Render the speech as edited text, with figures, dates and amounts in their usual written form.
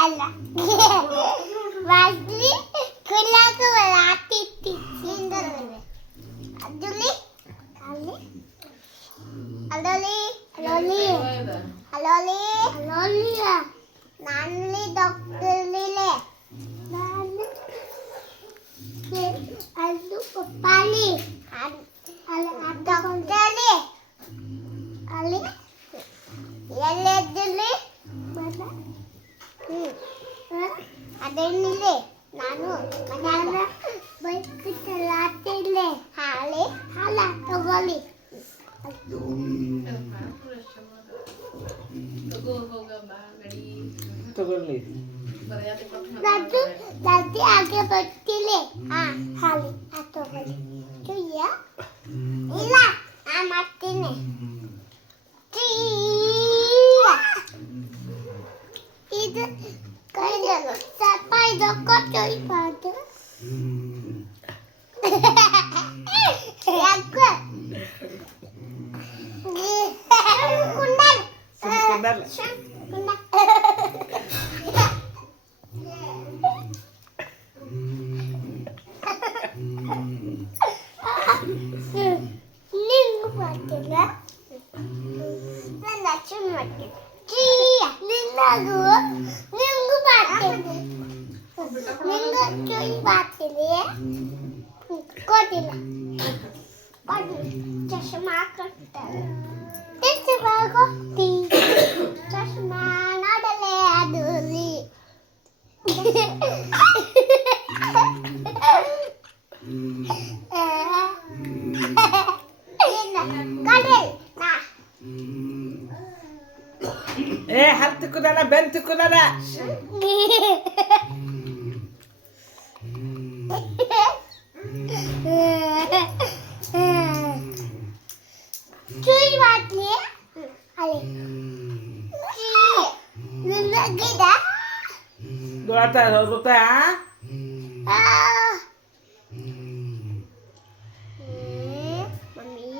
ಅಲ್ಲ ವಾಸ್ಲಿ ಕುಲಾಕ ವಲಾತಿತಿ ಸಿಂದರವೆ ಅದುಲಿ ಅಲ್ಲಿ ಅಲೋಲಿ ಅಲೋಲಿ ಅಲೋಲಿ ಅಲೋಲಿ ನಾನಲ್ಲಿ ಡಾಕ್ಟರ್ ಲೀಲೆ ನಾನು ಅದು ಪಪ್ಪಾಲಿ ಅಲ್ಲಿ ಡಾಕ್ಟರ್ಲಿ ಅಲ್ಲಿ ಎಲ್ಲೆದ್ದಲ್ಲಿ ಅದೇನಿಲ್ಲ ನಾನು ಮನೆಯಾಗ ಬೈಕ್ ಚಲಾತಿಲ್ಲ ಹಾಳೆ ಹಾಲ ತಗೊಳ್ಳಿ ತಗೊಳ್ಳಿ ದಾದಿ ಆಗೆ ಬರ್ತಿಲ್ಲ ಹಾಲೆ ತಗೊಳ್ಳಿ ಇಲ್ಲ ನಾ ಮಾಡ್ತೀನಿ ಇದು ಕೈದಲ್ಲ ಸ್ವಲ್ಪ ಇದಕ್ಕೆ ತೊಯ್ಬಾರ್ದು ಯಾಕೆ ಕುಂಡಲ್ ಕುಂಡಲ್ ನಿಂಗು ಮಾಡ್ತಿಲ್ಲ ನನ್ನ ಅಚ್ಚು ಮಾಡ್ತೀನಿ ನಿನ್ನಗೂ ನಿಂಗು ಮಾಡ್ತೀನಿ ನಿಂಗು ಚೂಯಿ ಮಾಡ್ತೀನಿ ಕೊಟ್ಟಿಲ್ಲ ಚಶ್ಮಾ ಕೊಡ್ತಾರೆ ಚಶ್ಮಾ ಕೊಡ್ತಿ ಚಶ್ಮಾ ನೋಡಲೇ ಅದುಲಿ ಕಡಲ್ ನಾ ಏ ಹಲ್ ತಿಕ್ಕುದಲ್ಲ ಬೆನ್ ತಿಕ್ಕುದಲ್ಲ ಚೂಯಿ ಮಾಡ್ಲಿ ಅಲ್ಲಿ ನನ್ನ ಗಿಡ ಗೊತ್ತಾ ಗೊತ್ತಾ ಮಮ್ಮಿ